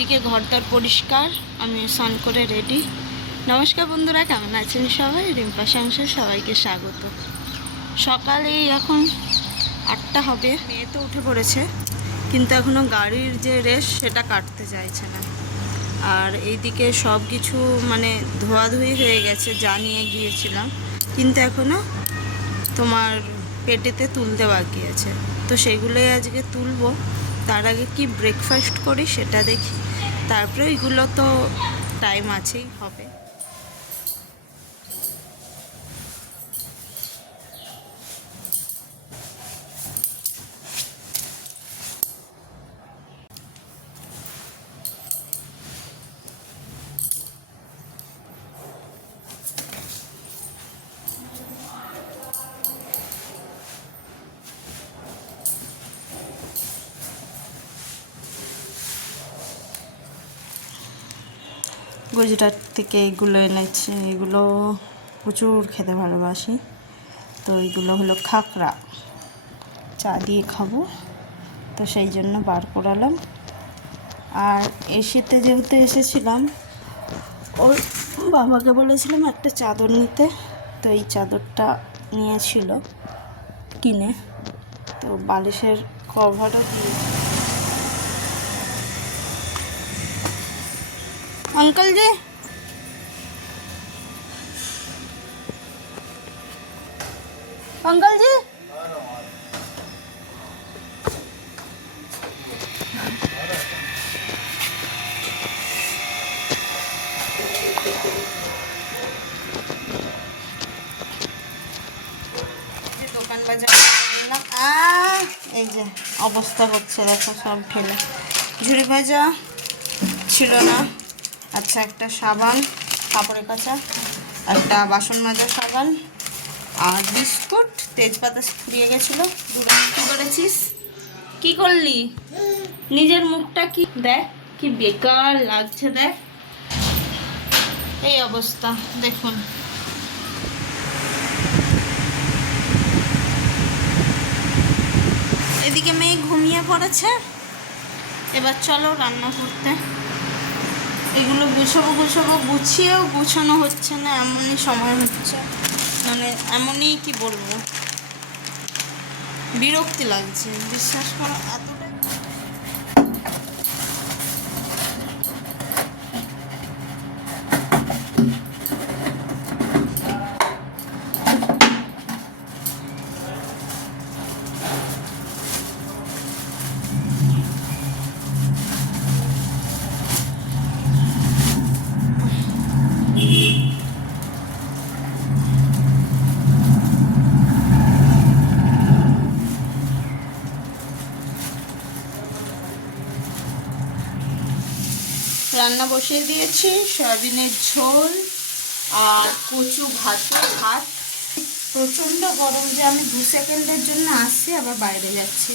এদিকে ঘরদর পরিষ্কার, আমি স্নান করে রেডি। নমস্কার বন্ধুরা, কেমন আছেন সবাই? রিম্পা সংসার সবাইকে স্বাগত। সকালেই এখন 8টা হবে, মেয়ে তো উঠে পড়েছে, কিন্তু এখনও গাড়ির যে রেস সেটা কাটতে চাইছে না। আর এইদিকে সব কিছু মানে ধোয়াধুয়ি হয়ে গেছে, যা নিয়ে গিয়েছিলাম, কিন্তু এখনও তোমার পেটেতে তুলতে বাকি আছে। তো সেগুলোই আজকে তুলবো। তার আগে কি ব্রেকফাস্ট করি সেটা দেখি, তারপরে এগুলো তো টাইম আছেই, হবে। গুজরাট থেকে এগুলো এনেছি, এগুলো প্রচুর খেতে ভালোবাসি। তো এগুলো হলো খাকরা, চা দিয়ে খাবো, তো সেই জন্য বার করালাম। আর এসিতে যেহেতু এসেছিলাম, ওর বাবাকে বলেছিলাম একটা চাদর নিতে, তো এই চাদরটা নিয়েছিল কিনে, তো বালিশের কভারও দিয়ে। अंकल जी, अंकल जी, দোকান বাজার করলাম। এই যে অবস্থা হচ্ছে দেখো, সব ঢেলে। ঝুড়ি ভাজা ছিল না, আচ্ছা একটা সাবান, কাপড়ের কাচা, একটা বাসন মাজা সাবান, আর বিস্কুট, তেজপাতা ফুরিয়ে গেছিলো। দুটো কী করেছিস? কি করলি? নিজের মুখটা কি দেখ, কি বেকার লাগছে দেখ, এই অবস্থা দেখুন। এদিকে মেয়ে ঘুমিয়ে পড়েছে, এবার চলো রান্না করতে। এগুলো গুছাবো গুছিয়েও গুছানো হচ্ছে না, এমনই সময় হচ্ছে, মানে এমনই কি বলবো, বিরক্তি লাগছে, বিশ্বাস করো এতটা। রান্না বসিয়ে দিয়েছি, সয়াবিনের ঝোল আর কচু ভাত। প্রচণ্ড গরম যে আমি 2 সেকেন্ডের জন্য আসছি, আবার বাইরে যাচ্ছি,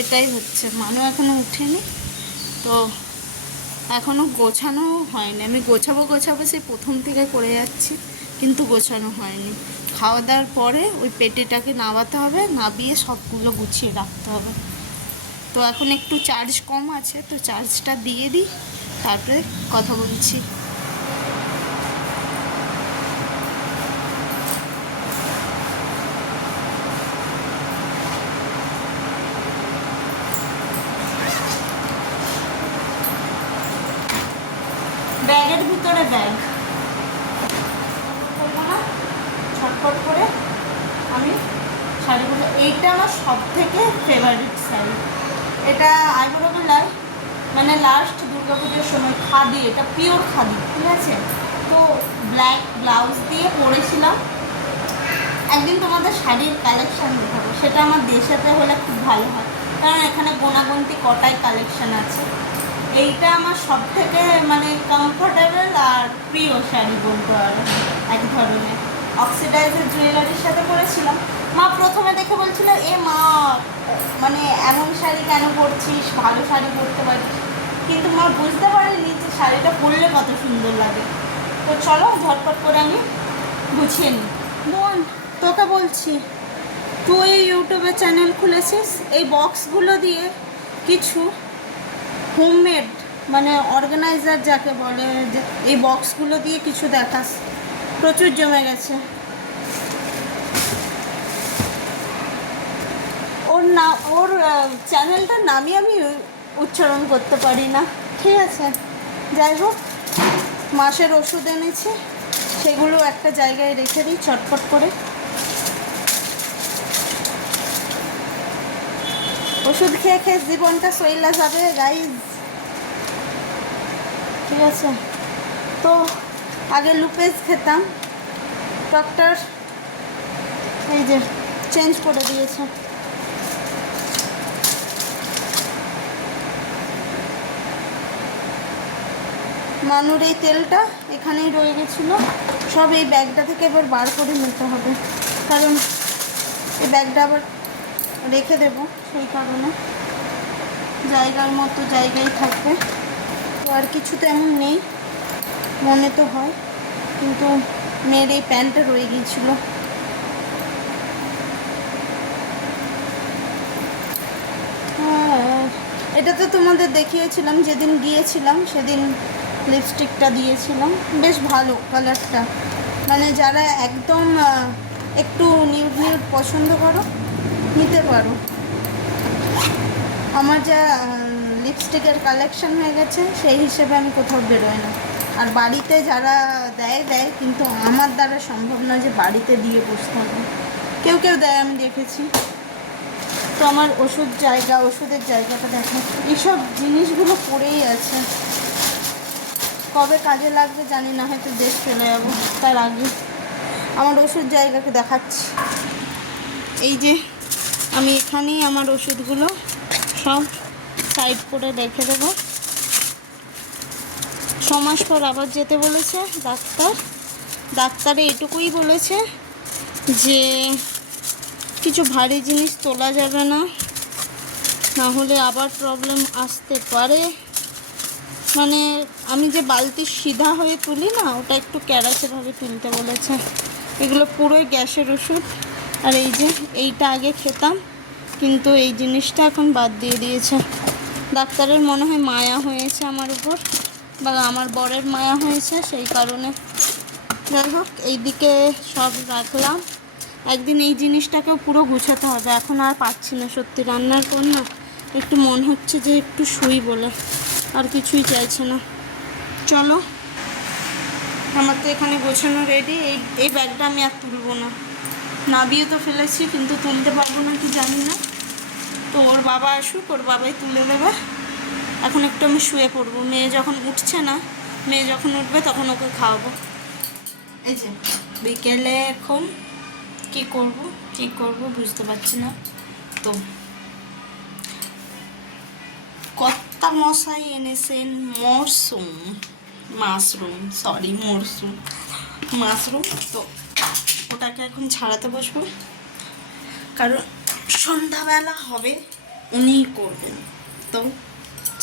এটাই হচ্ছে। মানু এখনও উঠেনি, তো এখনও গোছানো হয়নি। আমি গোছাবো সেই প্রথম থেকে করে যাচ্ছি, কিন্তু গোছানো হয়নি। খাওয়া দাওয়ার পরে ওই পেটিটাকে নামাতে হবে, নামিয়ে সবগুলো গুছিয়ে রাখতে হবে। তো এখন একটু চার্জ কম আছে, তো চার্জটা দিয়ে দিই, তারপরে কথা বলছি। ব্যাগের ভিতরে ব্যাগ করবো না, ছটফট করে আমি শাড়িগুলো। এইটা আমার সব থেকে ফেভারিট শাড়ি, এটা আইবুড়োবেলায় মানে লাস্ট দুর্গাপুজোর সময় খাদি, এটা পিওর খাদি, ঠিক আছে। তো ব্ল্যাক ব্লাউজ দিয়ে পরেছিলাম। একদিন তোমাদের শাড়ির কালেকশান দেখাবো, সেটা আমার দেশেতে হলে খুব ভালো হয়, কারণ এখানে গোনাগুনতি কটাই কালেকশান আছে। এইটা আমার সব থেকে মানে কমফোর্টেবল আর প্রিয় শাড়ি বলতে পারো, এক ধরনের। অক্সিডাইজের জুয়েলারির সাথে পরেছিলাম। মা প্রথমে দেখে বলছিল, এ মা মানে এমন শাড়ি কেন পরছিস, ভালো শাড়ি পরতে পারিস, কিন্তু মা বুঝতে পারিনি যে শাড়িটা পরলে কত সুন্দর লাগে। তো চলো ঝটপট করে আমি গুছিয়ে নিই। বোন, তোকে বলছি, তুই ইউটিউবে চ্যানেল খুলেছিস, এই বক্সগুলো দিয়ে কিছু হোমমেড মানে অর্গানাইজার যাকে বলে, যে এই বক্সগুলো দিয়ে কিছু দেখাস, প্রচুর জমে গেছে। ওর চ্যানেলটার নামই আমি উচ্চারণ করতে পারি না, ঠিক আছে। যাই হোক, মাসের ওষুধ এনেছি, সেগুলো একটা জায়গায় রেখে দিই চটপট করে। ওষুধ খেয়ে খেয়ে জীবনটা সইলা যাবে গাইজ, ঠিক আছে। তো আগে লুপেজ খেতাম, ডক্টর এই যে চেঞ্জ করে দিয়েছে। মানুর এই তেলটা এখানেই রয়ে গেছিলো, সব এই ব্যাগটা থেকে এবার বার করে নিতে হবে, কারণ এই ব্যাগটা আবার রেখে দেব, সেই কারণে জায়গার মতো জায়গায় থাকবে। তো আর কিছু তেমন নেই, মনে তো হয়, কিন্তু মেয়ের এই প্যান্টটা রয়ে গিয়েছিল। এটা তো তোমাদের দেখিয়েছিলাম যেদিন গিয়েছিলাম, সেদিন লিপস্টিকটা দিয়েছিলাম, বেশ ভালো কালারটা। মানে যারা একদম একটু নিউড নিউড পছন্দ করো নিতে পারো। আমার যা লিপস্টিকের কালেকশন হয়ে গেছে সেই হিসেবে আমি কোথাও বেরোই না। আর বাড়িতে যারা দেয়, কিন্তু আমার দ্বারা সম্ভব না যে বাড়িতে দিয়ে বসতে হবে। কেউ কেউ দেয়, আমি দেখেছি। তো আমার ওষুধের জায়গাটা দেখো, এইসব জিনিসগুলো পড়েই আছে, কবে কাজে লাগবে জানি না, হয়তো দেশ চলে যাবো তার আগে। আমার ওষুধ জায়গাকে দেখাচ্ছি, এই যে আমি এখানেই আমার ওষুধগুলো সব সাইড করে রেখে দেবো। 6 মাস পর আবার যেতে বলেছে ডাক্তারে এটুকুই বলেছে যে কিছু ভারী জিনিস তোলা যাবে না, না হলে আবার প্রবলেম আসতে পারে। মানে আমি যে বালতি সিধা হয়ে তুলি না, ওটা একটু ক্যারাচেভাবে তুলতে বলেছে। এগুলো পুরোই গ্যাসের ওষুধ। আর এই যে এইটা আগে খেতাম, কিন্তু এই জিনিসটা এখন বাদ দিয়ে দিয়েছে। ডাক্তারের মনে হয় মায়া হয়েছে আমার উপর, বা আমার বরের মায়া হয়েছে, সেই কারণে। যাই হোক, এইদিকে সব রাখলাম। একদিন এই জিনিসটাকেও পুরো গুছাতে হবে, এখন আর পাচ্ছি না সত্যি। রান্নার পর না একটু মন হচ্ছে যে একটু শুই বলে, আর কিছুই চাইছে না। চলো, আমার তো এখানে গোছানো রেডি। এই ব্যাগটা আমি আর তুলবো না, নাবিয়ে তো ফেলেছি, কিন্তু তুলতে পারবো না কি জানি না। তো ওর বাবা আসুক, ওর বাবাই তুলে দেবে। এখন একটু আমি শুয়ে পড়বো, মেয়ে যখন উঠছে না, মেয়ে যখন উঠবে তখন ওকে খাওয়াবো। এই যে বিকেলে এখন কী করবো বুঝতে পারছি না। তো কর্তা মশাই এনেছেন মাশরুম, তো ওটাকে এখন ছাড়াতে বসবো, কারণ সন্ধ্যাবেলা হবে, উনিই করবেন। তো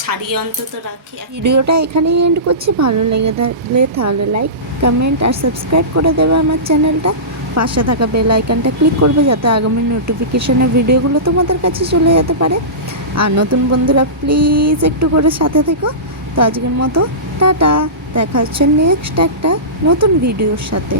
ছাড়িয়ে অন্তত রাখি। ভিডিওটা এখানেই এন্ড করছি। ভালো লেগে থাকলে তাহলে লাইক, কমেন্ট আর সাবস্ক্রাইব করে দেবে আমার চ্যানেলটা। পাশে থাকা বেল আইকনটা ক্লিক করবে, যাতে আগামী নোটিফিকেশনের ভিডিওগুলো তোমাদের কাছে চলে যেতে পারে। আর নতুন বন্ধুরা প্লিজ একটু করে সাথে থেকো। তো আজকের মতো টাটা, দেখা হচ্ছে নেক্সট একটা নতুন ভিডিওর সাথে।